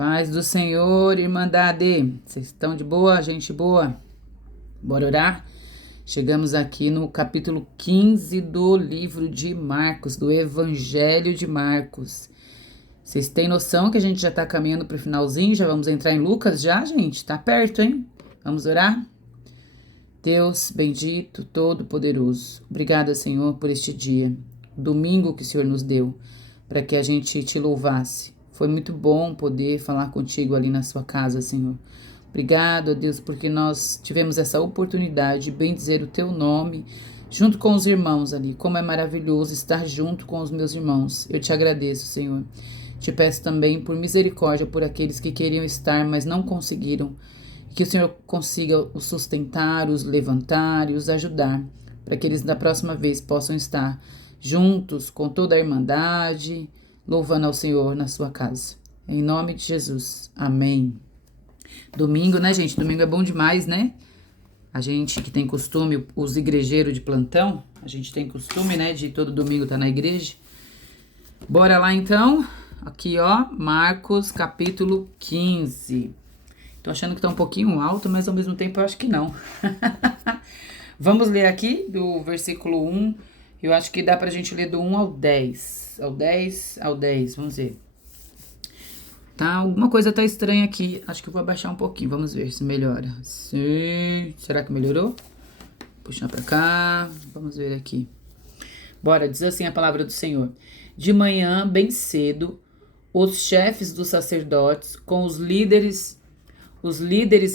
Paz do Senhor, Irmandade. Vocês estão de boa, gente boa? Bora orar? Chegamos aqui no capítulo 15 do livro de Marcos, do Evangelho de Marcos. Vocês têm noção que a gente já está caminhando para o finalzinho? Já vamos entrar em Lucas já, gente? Tá perto, hein? Vamos orar? Deus bendito, todo-poderoso, obrigada, Senhor, por este dia, domingo que o Senhor nos deu, para que a gente te louvasse. Foi muito bom poder falar contigo ali na sua casa, Senhor. Obrigado, Deus, porque nós tivemos essa oportunidade de bendizer o teu nome junto com os irmãos ali. Como é maravilhoso estar junto com os meus irmãos. Eu te agradeço, Senhor. Te peço também por misericórdia por aqueles que queriam estar, mas não conseguiram. Que o Senhor consiga os sustentar, os levantar e os ajudar, para que eles da próxima vez possam estar juntos com toda a irmandade, louvando ao Senhor na sua casa. Em nome de Jesus. Amém. Domingo, né, gente? Domingo é bom demais, né? A gente que tem costume, os igrejeiros de plantão, a gente tem costume, né, de todo domingo estar na igreja. Bora lá, então. Aqui, ó, Marcos, capítulo 15. Tô achando que tá um pouquinho alto, mas ao mesmo tempo eu acho que não. Vamos ler aqui do versículo 1. Eu acho que dá pra gente ler do 1 ao 10. Ao 10, vamos ver. Tá, alguma coisa tá estranha aqui. Acho que eu vou abaixar um pouquinho. Vamos ver se melhora. Sim. Será que melhorou? Puxar pra cá. Vamos ver aqui. Bora, diz assim a palavra do Senhor. De manhã, bem cedo, os chefes dos sacerdotes com os líderes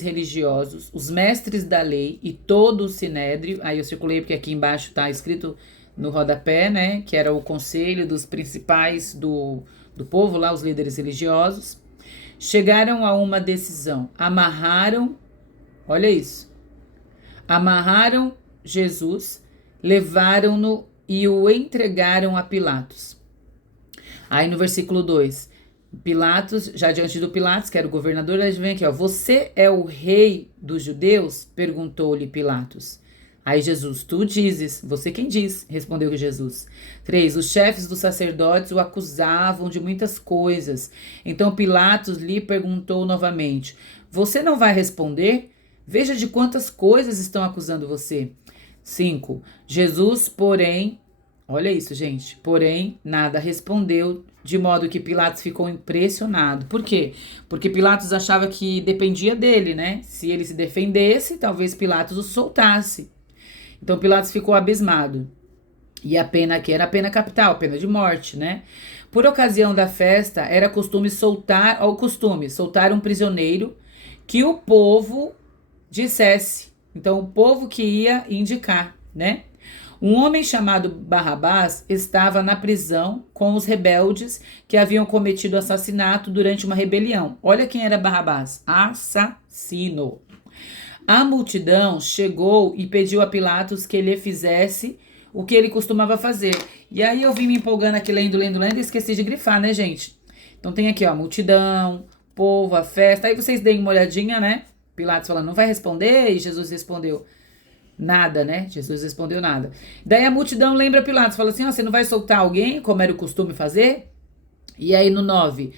religiosos, os mestres da lei e todo o sinédrio, aí eu circulei porque aqui embaixo está escrito no rodapé, né, que era o conselho dos principais do povo lá, os líderes religiosos, chegaram a uma decisão, olha isso, amarraram Jesus, levaram-no e o entregaram a Pilatos. Aí no versículo 2, Pilatos, já diante do Pilatos, que era o governador, aí vem aqui, ó. Você é o rei dos judeus? Perguntou-lhe Pilatos. Aí Jesus, tu dizes, você quem diz? Respondeu Jesus. 3, os chefes dos sacerdotes o acusavam de muitas coisas. Então Pilatos lhe perguntou novamente, você não vai responder? Veja de quantas coisas estão acusando você. 5, Jesus, porém, olha isso, gente. Porém, nada respondeu, de modo que Pilatos ficou impressionado. Por quê? Porque Pilatos achava que dependia dele, né? Se ele se defendesse, talvez Pilatos o soltasse. Então, Pilatos ficou abismado. E a pena aqui era a pena capital, pena de morte, né? Por ocasião da festa, era costume soltar um prisioneiro que o povo dissesse. Então, o povo que ia indicar, né? Um homem chamado Barrabás estava na prisão com os rebeldes que haviam cometido assassinato durante uma rebelião. Olha quem era Barrabás, assassino. A multidão chegou e pediu a Pilatos que lhe fizesse o que ele costumava fazer. E aí eu vim me empolgando aqui, lendo e esqueci de grifar, né, gente? Então tem aqui, ó, multidão, povo, a festa. Aí vocês deem uma olhadinha, né? Pilatos falando, não vai responder? E Jesus respondeu, nada, né? Jesus respondeu nada. Daí a multidão lembra Pilatos, fala assim, ó, você não vai soltar alguém, como era o costume fazer? E aí no 9,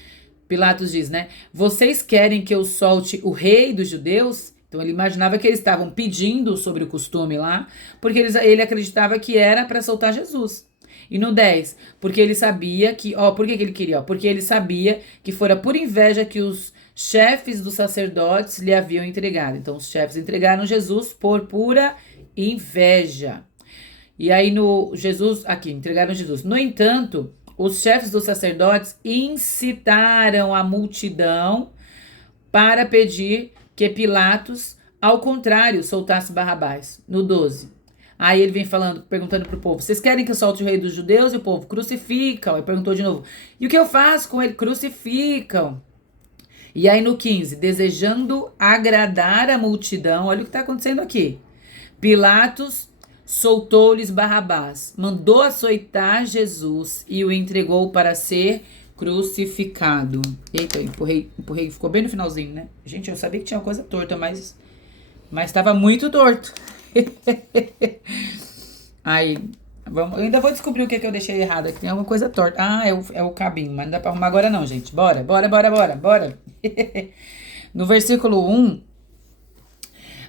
Pilatos diz, né? Vocês querem que eu solte o rei dos judeus? Então ele imaginava que eles estavam pedindo sobre o costume lá, porque ele acreditava que era para soltar Jesus. E no 10, porque ele sabia que, por que ele queria? Porque ele sabia que fora por inveja que os chefes dos sacerdotes lhe haviam entregado. Então os chefes entregaram Jesus por pura inveja. E aí entregaram Jesus. No entanto, os chefes dos sacerdotes incitaram a multidão para pedir que Pilatos, ao contrário, soltasse Barrabás. No 12. Aí ele vem perguntando pro povo, vocês querem que eu solte o rei dos judeus? E o povo, crucificam. Ele perguntou de novo, e o que eu faço com ele? Crucificam. E aí no 15, desejando agradar a multidão, olha o que está acontecendo aqui. Pilatos soltou-lhes Barrabás, mandou açoitar Jesus e o entregou para ser crucificado. Eita, eu empurrei, ficou bem no finalzinho, né? Gente, eu sabia que tinha uma coisa torta, mas estava muito torto. Aí, eu ainda vou descobrir o que eu deixei errado aqui. Tem alguma coisa torta. Ah, é o cabinho, mas não dá pra arrumar agora não, gente. Bora. No versículo 1,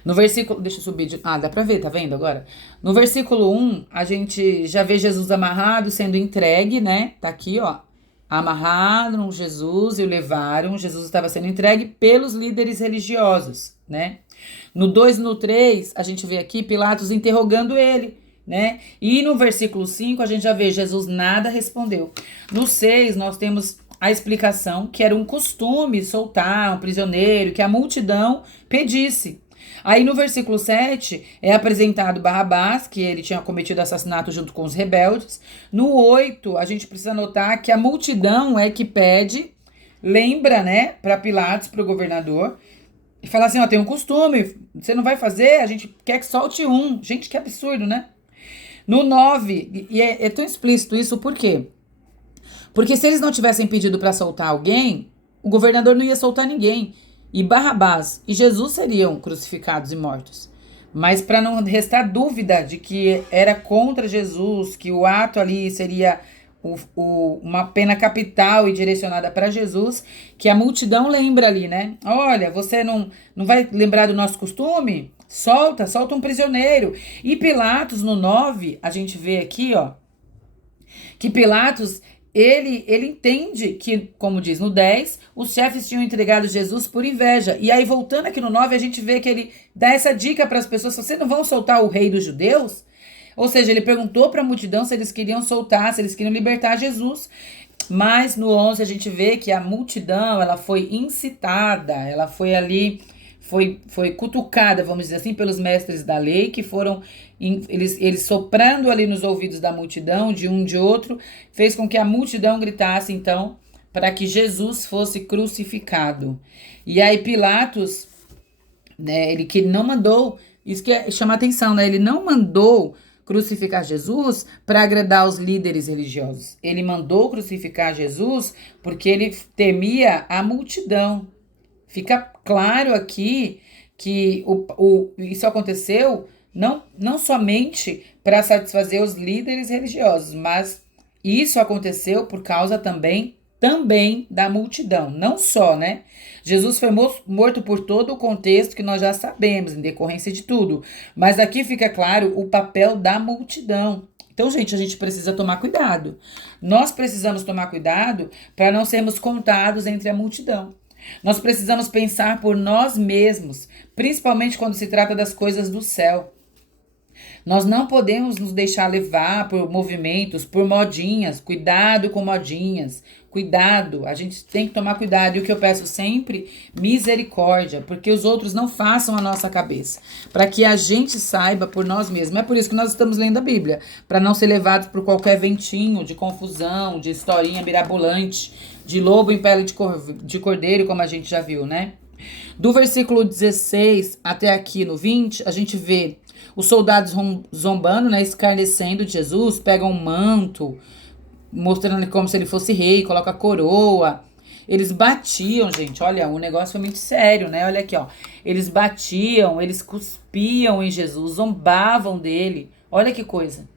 no versículo, deixa eu subir, dá pra ver, tá vendo agora? No versículo 1, a gente já vê Jesus amarrado, sendo entregue, né? Tá aqui, ó. Amarraram Jesus e o levaram. Jesus estava sendo entregue pelos líderes religiosos, né? No 2 e no 3, a gente vê aqui Pilatos interrogando ele, né? E no versículo 5, a gente já vê Jesus nada respondeu. No 6, nós temos a explicação que era um costume soltar um prisioneiro que a multidão pedisse. Aí no versículo 7 é apresentado Barrabás, que ele tinha cometido assassinato junto com os rebeldes. No 8, a gente precisa notar que a multidão é que pede, lembra, né, para Pilatos, para o governador, e fala assim, ó, tem um costume, você não vai fazer, a gente quer que solte um. Gente, que absurdo, né? No 9, e é tão explícito isso, por quê? Porque se eles não tivessem pedido para soltar alguém, o governador não ia soltar ninguém. E Barrabás e Jesus seriam crucificados e mortos. Mas para não restar dúvida de que era contra Jesus, que o ato ali seria uma pena capital e direcionada para Jesus, que a multidão lembra ali, né? Olha, você não vai lembrar do nosso costume? Solta um prisioneiro. E Pilatos, no 9, a gente vê aqui, ó, que Pilatos, ele entende que, como diz no 10, os chefes tinham entregado Jesus por inveja. E aí, voltando aqui no 9, a gente vê que ele dá essa dica para as pessoas: vocês não vão soltar o rei dos judeus? Ou seja, ele perguntou para a multidão se eles queriam soltar, se eles queriam libertar Jesus. Mas no 11 a gente vê que a multidão, ela foi incitada, ela foi ali, foi cutucada, vamos dizer assim, pelos mestres da lei, que foram, eles soprando ali nos ouvidos da multidão, de um de outro, fez com que a multidão gritasse, então, para que Jesus fosse crucificado. E aí Pilatos, né, ele não mandou, isso que chama atenção, né, ele não mandou crucificar Jesus para agradar os líderes religiosos. Ele mandou crucificar Jesus porque ele temia a multidão. Fica claro aqui que isso aconteceu não somente para satisfazer os líderes religiosos, mas isso aconteceu por causa também da multidão. Não só, né? Jesus foi morto por todo o contexto que nós já sabemos, em decorrência de tudo. Mas aqui fica claro o papel da multidão. Então, gente, a gente precisa tomar cuidado. Nós precisamos tomar cuidado para não sermos contados entre a multidão. Nós precisamos pensar por nós mesmos, principalmente quando se trata das coisas do céu. Nós não podemos nos deixar levar por movimentos, por modinhas. Cuidado com modinhas. Cuidado, a gente tem que tomar cuidado. E o que eu peço sempre, misericórdia, porque os outros não façam a nossa cabeça, para que a gente saiba por nós mesmos. É por isso que nós estamos lendo a Bíblia, para não ser levados por qualquer ventinho de confusão, de historinha mirabolante, de lobo em pele de cordeiro, como a gente já viu, né? Do versículo 16 até aqui no 20, a gente vê os soldados zombando, né, escarnecendo de Jesus, pegam um manto, mostrando como se ele fosse rei, coloca a coroa. Eles batiam, gente, olha, o negócio foi muito sério, né? Olha aqui, ó. Eles batiam, eles cuspiam em Jesus, zombavam dele. Olha que coisa.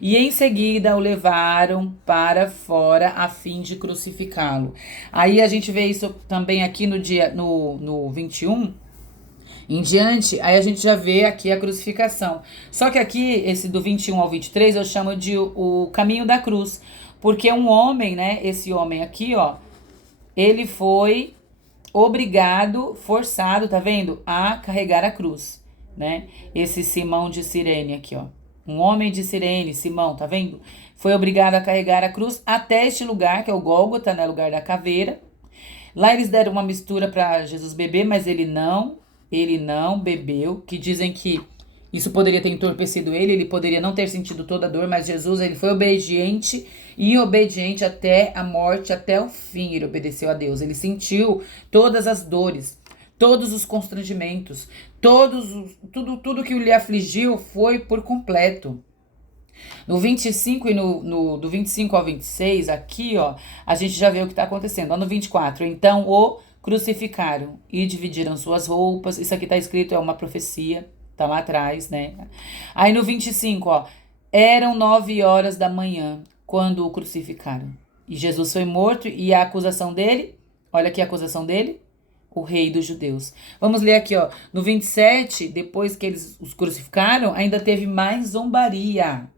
E em seguida o levaram para fora a fim de crucificá-lo. Aí a gente vê isso também aqui no 21 em diante, aí a gente já vê aqui a crucificação. Só que aqui, esse do 21 ao 23, eu chamo de o caminho da cruz. Porque um homem, né, esse homem aqui, ó, ele foi obrigado, forçado, tá vendo? A carregar a cruz, né? Esse Simão de Cirene aqui, ó. Um homem de Cirene, Simão, tá vendo? Foi obrigado a carregar a cruz até este lugar, que é o Gólgota, né, lugar da caveira. Lá eles deram uma mistura para Jesus beber, mas ele não bebeu, que dizem que isso poderia ter entorpecido ele poderia não ter sentido toda a dor, mas Jesus, ele foi obediente e obediente até a morte, até o fim, ele obedeceu a Deus. Ele sentiu todas as dores, todos os constrangimentos, tudo que lhe afligiu foi por completo. No 25 e do 25 ao 26, aqui, ó, a gente já vê o que está acontecendo. Ó, no 24, então o crucificaram e dividiram suas roupas. Isso aqui tá escrito, é uma profecia, tá lá atrás, né? Aí no 25, ó, eram 9 horas da manhã quando o crucificaram. E Jesus foi morto e a acusação dele, olha aqui a acusação dele, o rei dos judeus. Vamos ler aqui, ó. No 27, depois que eles os crucificaram, ainda teve mais zombaria.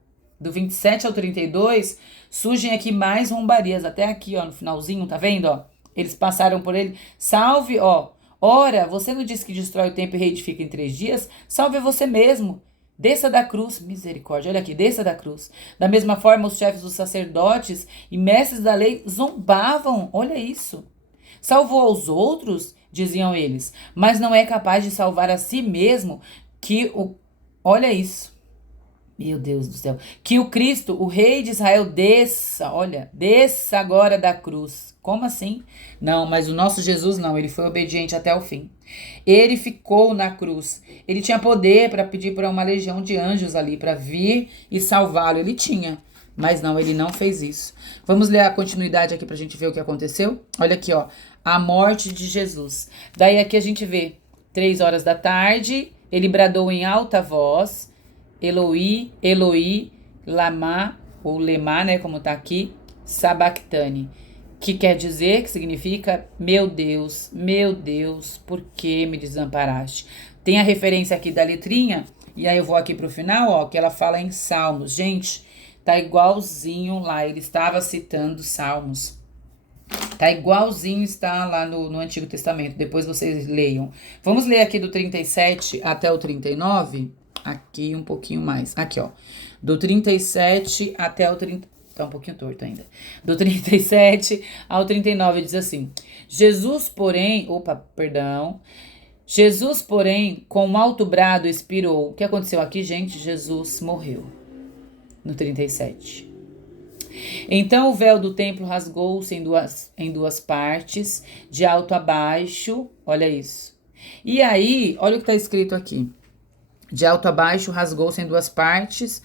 Do 27 ao 32, surgem aqui mais zombarias. Até aqui, ó, no finalzinho, tá vendo, ó? Eles passaram por ele. Salve, ó. Ora, você não disse que destrói o templo e reedifica em 3 dias? Salve você mesmo. Desça da cruz. Misericórdia, olha aqui, desça da cruz. Da mesma forma, os chefes dos sacerdotes e mestres da lei zombavam. Olha isso. Salvou aos outros, diziam eles, mas não é capaz de salvar a si mesmo, que o... Olha isso. Meu Deus do céu. Que o Cristo, o rei de Israel, desça, olha, desça agora da cruz. Como assim? Não, mas o nosso Jesus não, ele foi obediente até o fim. Ele ficou na cruz. Ele tinha poder para pedir para uma legião de anjos ali, para vir e salvá-lo. Ele tinha, mas não, ele não fez isso. Vamos ler a continuidade aqui para a gente ver o que aconteceu? Olha aqui, ó, a morte de Jesus. Daí aqui a gente vê, 3 horas da tarde, ele bradou em alta voz, Eloi, Eloi, lama, ou lema, né, como tá aqui, sabactani, que quer dizer, que significa, meu Deus, por que me desamparaste? Tem a referência aqui da letrinha, e aí eu vou aqui pro final, ó, que ela fala em Salmos. Gente, tá igualzinho lá, ele estava citando Salmos. Tá igualzinho está lá no Antigo Testamento, depois vocês leiam. Vamos ler aqui do 37 até o 39, aqui um pouquinho mais. Aqui, ó. Do 37 até o 30... Tá um pouquinho torto ainda. Do 37 ao 39 diz assim: Jesus, porém... Jesus, porém, com um alto brado expirou. O que aconteceu aqui, gente? Jesus morreu. No 37. Então o véu do templo rasgou-se em duas partes, de alto a baixo. Olha isso. E aí, olha o que está escrito aqui. De alto a baixo, rasgou-se em 2 partes.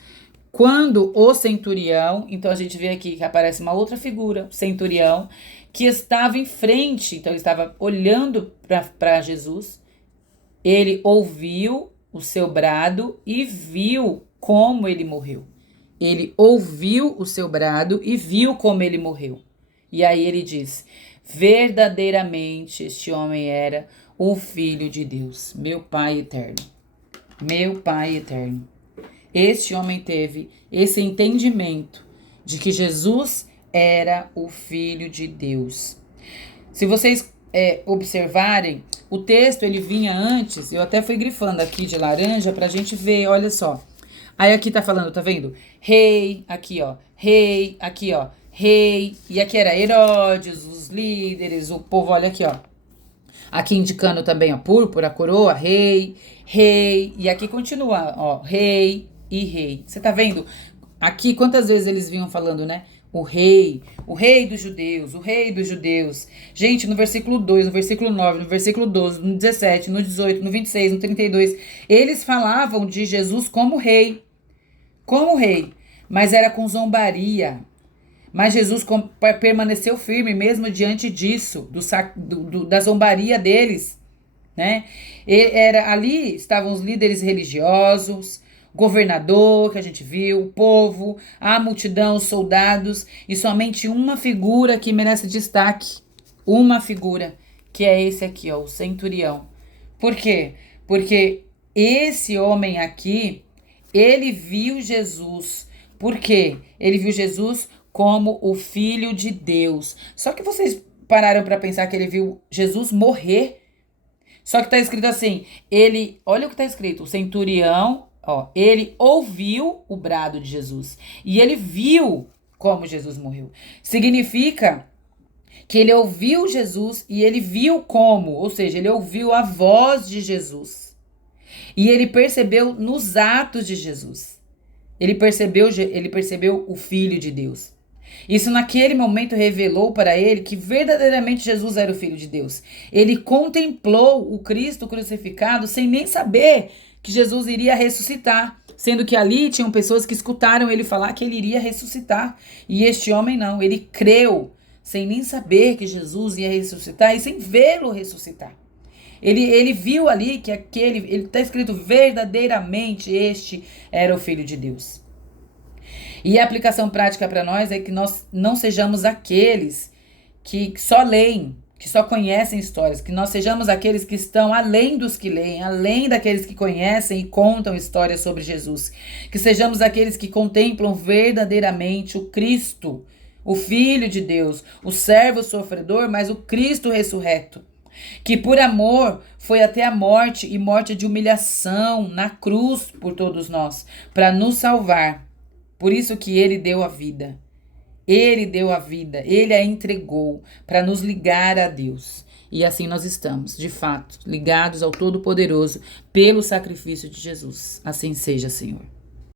Quando o centurião, então a gente vê aqui que aparece uma outra figura, o centurião, que estava em frente, então ele estava olhando para Jesus, ele ouviu o seu brado e viu como ele morreu. Ele ouviu o seu brado e viu como ele morreu. E aí ele diz: verdadeiramente este homem era o Filho de Deus, meu Pai eterno. Meu Pai eterno. Este homem teve esse entendimento de que Jesus era o Filho de Deus. Se vocês observarem, o texto ele vinha antes, eu até fui grifando aqui de laranja pra gente ver, olha só. Aí aqui tá falando, tá vendo? Rei, aqui ó, rei, aqui ó, rei. E aqui era Herodes, os líderes, o povo, olha aqui ó. Aqui indicando também a púrpura, a coroa, rei, rei. E aqui continua, ó, rei e rei. Você tá vendo? Aqui, quantas vezes eles vinham falando, né? O rei dos judeus, o rei dos judeus. Gente, no versículo 2, no versículo 9, no versículo 12, no 17, no 18, no 26, no 32, eles falavam de Jesus como rei, mas era com zombaria. Mas Jesus permaneceu firme mesmo diante disso, da zombaria deles, né? Ali estavam os líderes religiosos, governador, que a gente viu, o povo, a multidão, os soldados, e somente uma figura que merece destaque. Uma figura, que é esse aqui, ó, o centurião. Por quê? Porque esse homem aqui, ele viu Jesus. Por quê? Ele viu Jesus como o Filho de Deus. Só que vocês pararam para pensar que ele viu Jesus morrer? Só que tá escrito assim, olha o que tá escrito, o centurião, ó, ele ouviu o brado de Jesus e ele viu como Jesus morreu. Significa que ele ouviu Jesus e ele viu como, ou seja, ele ouviu a voz de Jesus. E ele percebeu nos atos de Jesus. Ele percebeu o Filho de Deus. Isso naquele momento revelou para ele que verdadeiramente Jesus era o Filho de Deus. Ele contemplou o Cristo crucificado sem nem saber que Jesus iria ressuscitar, sendo que ali tinham pessoas que escutaram ele falar que ele iria ressuscitar. E este homem não, ele creu, sem nem saber que Jesus ia ressuscitar e sem vê-lo ressuscitar. Ele viu ali que ele está escrito verdadeiramente este era o Filho de Deus. E a aplicação prática para nós é que nós não sejamos aqueles que só leem, que só conhecem histórias, que nós sejamos aqueles que estão além dos que leem, além daqueles que conhecem e contam histórias sobre Jesus, que sejamos aqueles que contemplam verdadeiramente o Cristo, o Filho de Deus, o servo sofredor, mas o Cristo ressurreto, que por amor foi até a morte e morte de humilhação na cruz por todos nós, para nos salvar. Por isso que ele deu a vida. Ele deu a vida, ele a entregou para nos ligar a Deus. E assim nós estamos, de fato, ligados ao Todo-Poderoso pelo sacrifício de Jesus. Assim seja, Senhor.